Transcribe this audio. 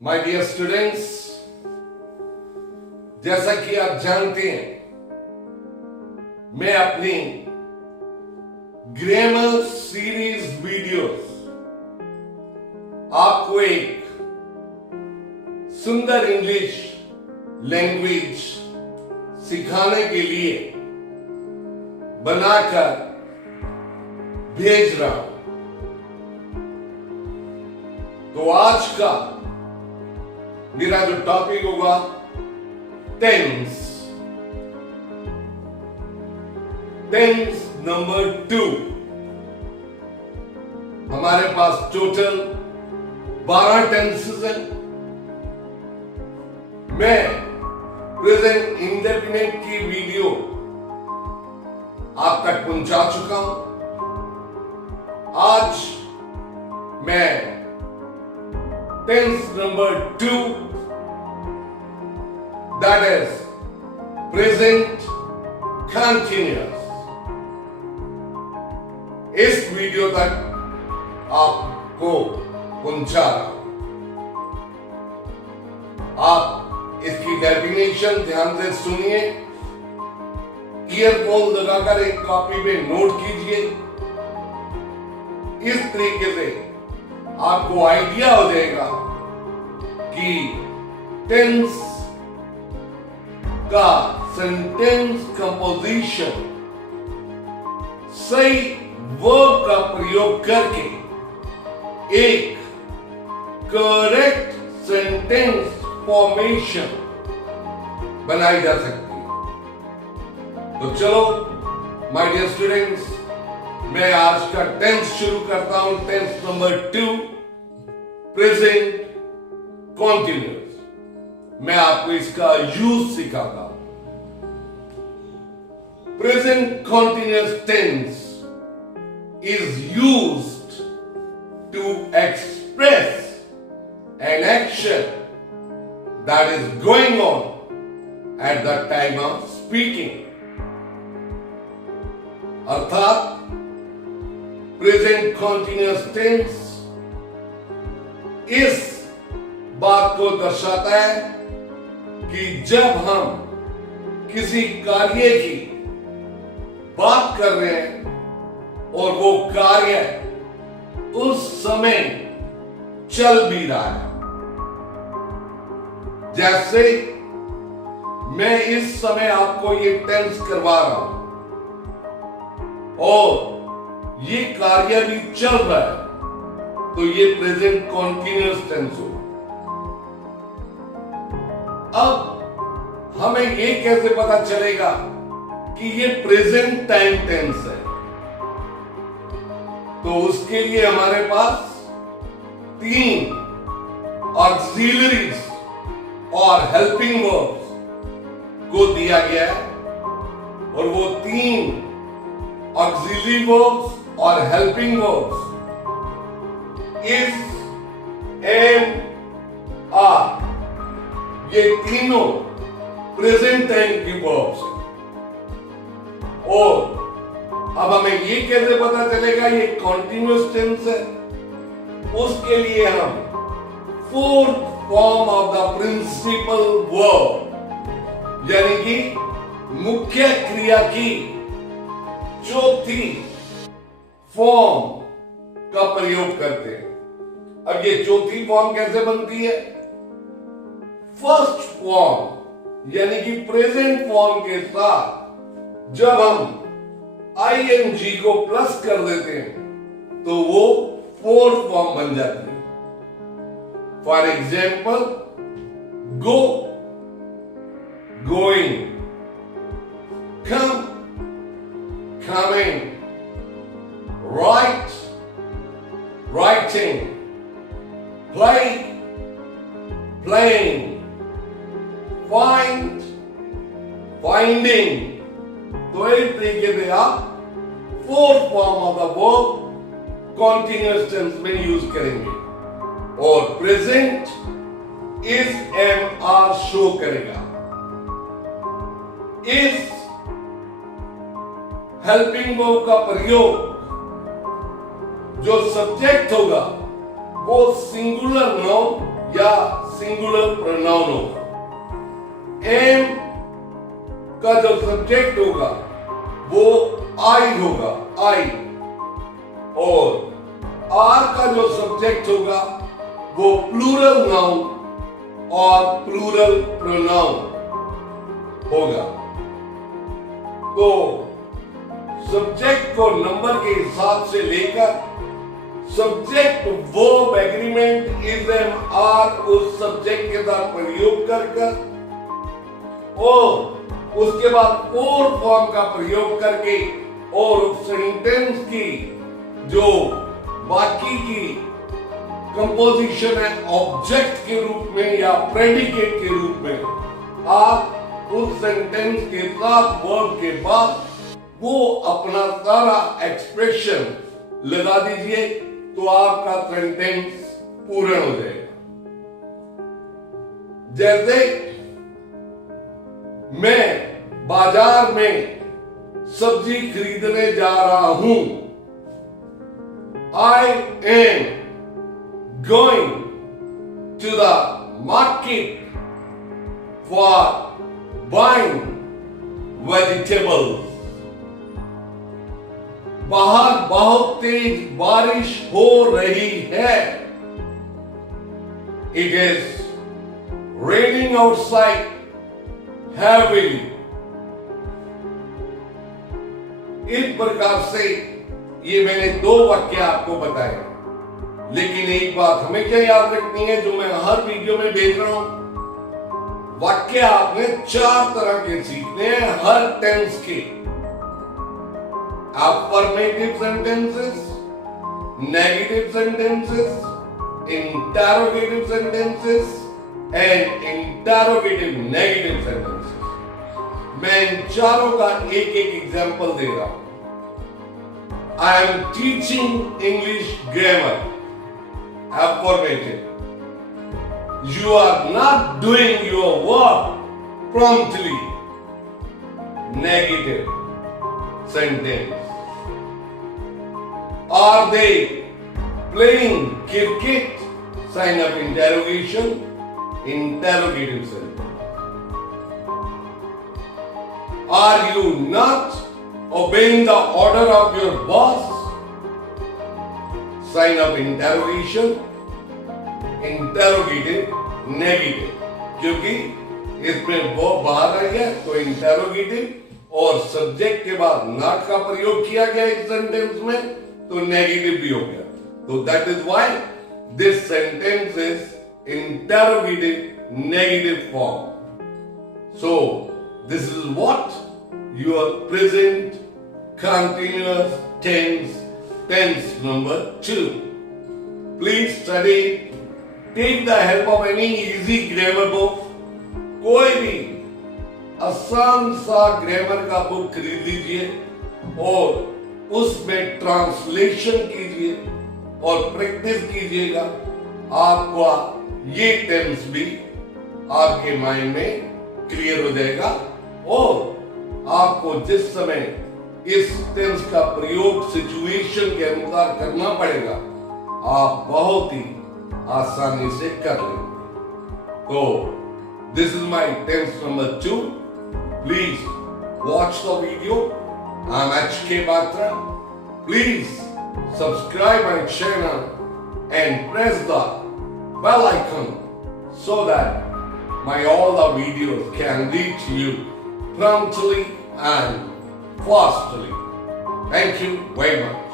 My dear students, जैसा कि आप जानते हैं, मैं अपनी ग्रामर सीरीज वीडियोस आपको एक सुंदर इंग्लिश लैंग्वेज सिखाने के लिए बनाकर भेज रहा हूं। तो आज का मेरा जो टॉपिक होगा टेंस नंबर 2। हमारे पास टोटल 12 टेंसेस हैं। मैं प्रेजेंट इंडेफिनिट की वीडियो आप तक पहुंचा चुका हूं। आज मैं tense number 2, that is present continuous, इस वीडियो तक आपको पहुंचा रहा हूं। आप इसकी डेफिनेशन ध्यान से सुनिए, ईयरफोन लगाकर एक कॉपी में नोट कीजिए। इस तरीके से आपको आइडिया हो जाएगा कि टेंस का सेंटेंस कंपोजिशन सही वर्ब का प्रयोग करके एक करेक्ट सेंटेंस फॉर्मेशन बनाई जा सकती है। तो चलो माय डियर स्टूडेंट्स, मैं आज का टेंस शुरू करता हूं। Tense number 2, present continuous. मैं आपको इसका यूज सिखाता हूं। Present continuous tense is used to express an action that is going on at the time of speaking. अर्थात प्रेजेंट कॉन्टिन्यूअस टेंस इस बात को दर्शाता है कि जब हम किसी कार्य की बात कर रहे हैं और वो कार्य उस समय चल भी रहा है। जैसे मैं इस समय आपको ये टेंस करवा रहा हूं और ये कार्य भी चल रहा है, तो ये प्रेजेंट कॉन्टिन्यूअस टेंस हो। अब हमें ये कैसे पता चलेगा कि ये प्रेजेंट टाइम टेंस है? तो उसके लिए हमारे पास 3 ऑक्सिलरीज और हेल्पिंग वर्ब्स को दिया गया है, और वो 3 ऑक्सिलरी वर्ब्स और helping verbs is, am, are, ये तीनों प्रेजेंट टाइम की वर्ब्स हैं। और अब हमें ये कैसे पता चलेगा ये कॉन्टिन्यूअस टेंस है? उसके लिए हम fourth form of the principal verb, यानी कि मुख्य क्रिया की चौथी फॉर्म का प्रयोग करते हैं। अब ये चौथी फॉर्म कैसे बनती है? फर्स्ट फॉर्म यानी कि प्रेजेंट फॉर्म के साथ जब हम आईएनजी को प्लस कर देते हैं तो वो फोर्थ फॉर्म बन जाती है। For example, go, going, come, coming, write, writing, play, playing, find, finding। तो इस तरीके से आप fourth form of the verb continuous tense में यूज करेंगे, और present is, am, are show करेगा। इस हेल्पिंग वर्ब का प्रयोग जो सब्जेक्ट होगा वो सिंगुलर नाउन या सिंगुलर प्रोनाउन होगा। एम का जो सब्जेक्ट होगा वो आई होगा, आई, और आर का जो सब्जेक्ट होगा वो प्लूरल नाउन और प्लूरल प्रोनाउन होगा। तो सब्जेक्ट को नंबर के हिसाब से लेकर subject verb agreement is am are उस सब्जेक्ट के साथ प्रयोग कर और उसके बाद फोर फॉर्म का प्रयोग करके और उस सेंटेंस की जो बाकी की कंपोजिशन है ऑब्जेक्ट के रूप में या प्रेडिकेट के रूप में, आप उस सेंटेंस के साथ वर्ब के बाद वो अपना सारा एक्सप्रेशन लगा दीजिए तो आपका सेंटेंस पूर्ण हो जाएगा। जैसे मैं बाजार में सब्जी खरीदने जा रहा हूं, I am going to the market for buying vegetables. बाहर बहुत तेज बारिश हो रही है। It is raining outside heavily. इस प्रकार से ये मैंने दो वाक्य आपको बताए, लेकिन एक बात हमें क्या याद रखनी है जो मैं हर वीडियो में भेज रहा हूं, वाक्य आपने चार तरह के सीखने हैं हर टेंस के। Affirmative sentences, negative sentences, interrogative sentences and interrogative negative sentences. मैं इन चारों का एक एक एग्जाम्पल दे रहा हूं। I am teaching English grammar. Affirmative. You are not doing your work promptly. Negative sentence. Are they playing cricket? Sign of interrogation. Interrogative sentence. Are you not obeying the order of your boss? Sign of interrogation. Interrogative negative. क्योंकि इसमें वो बाहर आई है तो interrogative और subject के बाद not का प्रयोग किया गया इस सेंटेंस में तो नेगेटिव भी हो गया। तो that is why this sentence is interrogative negative form. So this is what your present continuous tense number 2। Please study, take the help of any easy grammar book. कोई भी आसान सा ग्रामर का बुक खरीद लीजिए और उसमें ट्रांसलेशन कीजिए और प्रैक्टिस कीजिएगा। आपका ये टेंस भी आपके माइंड में क्लियर हो जाएगा और आपको जिस समय इस टेंस का प्रयोग सिचुएशन के अनुसार करना पड़ेगा आप बहुत ही आसानी से कर लेंगे। तो this is my tense number 2। Please watch the video. I am HK Batra. Please subscribe my channel and press the bell icon so that my all the videos can reach you promptly and fastly. Thank you very much.